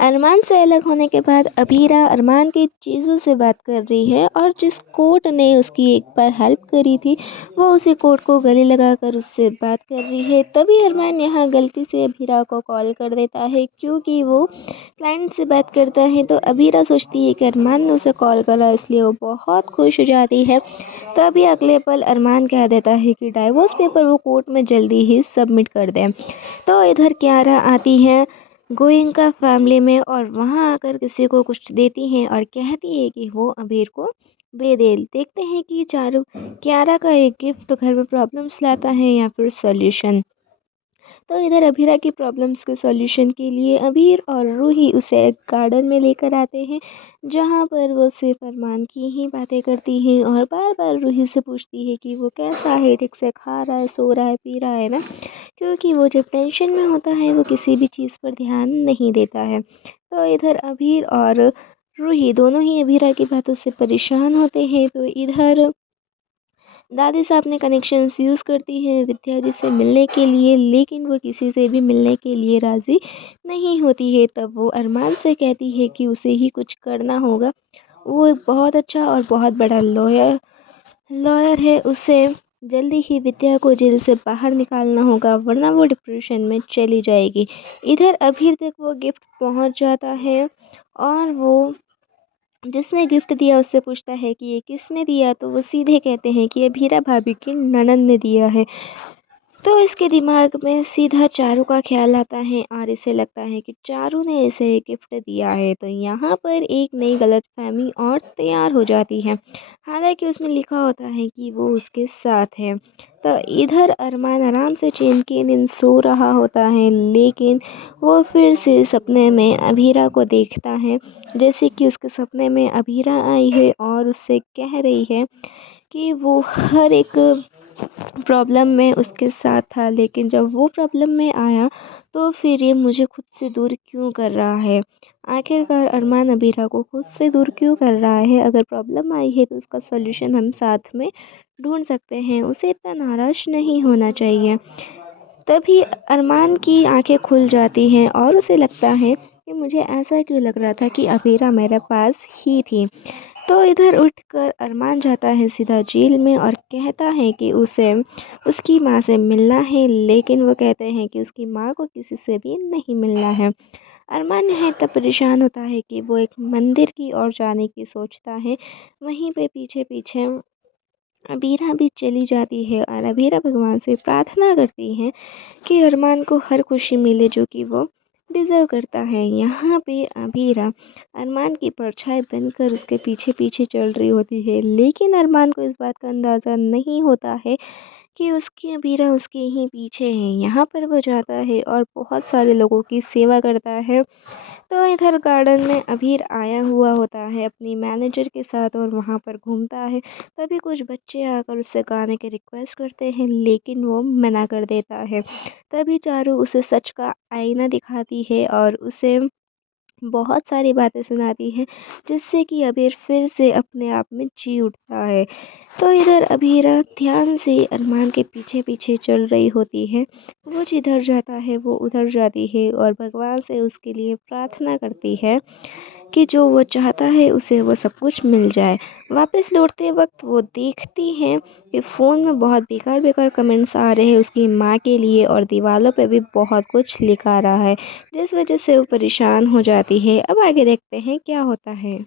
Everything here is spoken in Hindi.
अरमान से अलग होने के बाद अबीरा अरमान की चीज़ों से बात कर रही है और जिस कोर्ट ने उसकी एक बार हेल्प करी थी वो उसी कोर्ट को गले लगाकर उससे बात कर रही है। तभी अरमान यहाँ गलती से अबीरा को कॉल कर देता है क्योंकि वो क्लाइंट से बात करता है। तो अबीरा सोचती है कि अरमान ने उसे कॉल करा, इसलिए वो बहुत खुश हो जाती है। तभी अगले पल अरमान कह देता है कि डाइवोर्स पेपर वो कोर्ट में जल्दी ही सबमिट कर दें। तो इधर कियारा आती है गोयनका फैमिली में और वहाँ आकर किसी को कुछ देती हैं और कहती है कि वो अबीर को दे दे। देखते हैं कि चारू कियारा का एक गिफ्ट तो घर में प्रॉब्लम्स लाता है या फिर सॉल्यूशन। तो इधर अबीरा की प्रॉब्लम्स के सॉल्यूशन के लिए अबीर और रूही उसे एक गार्डन में लेकर आते हैं, जहाँ पर वो सिर्फ अरमान की ही बातें करती हैं और बार बार रूही से पूछती है कि वो कैसा है, ठीक से खा रहा है, सो रहा है, पी रहा है ना, क्योंकि वो जब टेंशन में होता है वो किसी भी चीज़ पर ध्यान नहीं देता है। तो इधर अबीर और रूही दोनों ही अबीरा की बातों से परेशान होते हैं। तो इधर दादी साहब ने कनेक्शंस यूज़ करती हैं विद्या जी से मिलने के लिए, लेकिन वो किसी से भी मिलने के लिए राज़ी नहीं होती है। तब वो अरमान से कहती है कि उसे ही कुछ करना होगा। वो एक बहुत अच्छा और बहुत बड़ा लॉयर लॉयर है, उसे जल्दी ही विद्या को जेल से बाहर निकालना होगा, वरना वो डिप्रेशन में चली जाएगी। इधर अभी तक वो गिफ्ट पहुंच जाता है और वो जिसने गिफ्ट दिया उससे पूछता है कि ये किसने दिया, तो वो सीधे कहते हैं कि ये भीरा भाभी की ननद ने दिया है। तो इसके दिमाग में सीधा चारू का ख्याल आता है और इसे लगता है कि चारू ने इसे गिफ्ट दिया है। तो यहाँ पर एक नई गलतफहमी और तैयार हो जाती है, हालांकि उसमें लिखा होता है कि वो उसके साथ है। तो इधर अरमान आराम से चैन की नींद सो रहा होता है, लेकिन वो फिर से सपने में अबीरा को देखता है, जैसे कि उसके सपने में अबीरा आई है और उससे कह रही है कि वो हर एक प्रॉब्लम में उसके साथ था, लेकिन जब वो प्रॉब्लम में आया तो फिर ये मुझे खुद से दूर क्यों कर रहा है। आखिरकार अरमान अबीरा को खुद से दूर क्यों कर रहा है। अगर प्रॉब्लम आई है तो उसका सॉल्यूशन हम साथ में ढूंढ सकते हैं, उसे इतना नाराज़ नहीं होना चाहिए। तभी अरमान की आंखें खुल जाती हैं और उसे लगता है कि मुझे ऐसा क्यों लग रहा था कि अबीरा मेरे पास ही थी। तो इधर उठकर अरमान जाता है सीधा जेल में और कहता है कि उसे उसकी माँ से मिलना है, लेकिन वो कहते हैं कि उसकी माँ को किसी से भी नहीं मिलना है। अरमान यहाँ तब परेशान होता है कि वो एक मंदिर की ओर जाने की सोचता है। वहीं पे पीछे पीछे अबीरा भी चली जाती है और अबीरा भगवान से प्रार्थना करती है कि अरमान को हर खुशी मिले जो कि वो डिज़र्व करता है। यहाँ पे अबीरा अरमान की परछाई बनकर उसके पीछे पीछे चल रही होती है, लेकिन अरमान को इस बात का अंदाज़ा नहीं होता है कि उसकी अबीरा उसके ही पीछे है। यहाँ पर वो जाता है और बहुत सारे लोगों की सेवा करता है। तो इधर गार्डन में अबीर आया हुआ होता है अपनी मैनेजर के साथ और वहाँ पर घूमता है। तभी कुछ बच्चे आकर उससे गाने की रिक्वेस्ट करते हैं, लेकिन वो मना कर देता है। तभी चारू उसे सच का आईना दिखाती है और उसे बहुत सारी बातें सुनाती है, जिससे कि अबीर फिर से अपने आप में जी उठता है। तो इधर अबीरा ध्यान से अरमान के पीछे पीछे चल रही होती है। वो जिधर जाता है वो उधर जाती है और भगवान से उसके लिए प्रार्थना करती है कि जो वो चाहता है उसे वो सब कुछ मिल जाए। वापस लौटते वक्त वो देखती हैं कि फ़ोन में बहुत बेकार बेकार कमेंट्स आ रहे हैं उसकी माँ के लिए और दीवारों पे भी बहुत कुछ लिखा रहा है, जिस वजह से वो परेशान हो जाती है। अब आगे देखते हैं क्या होता है।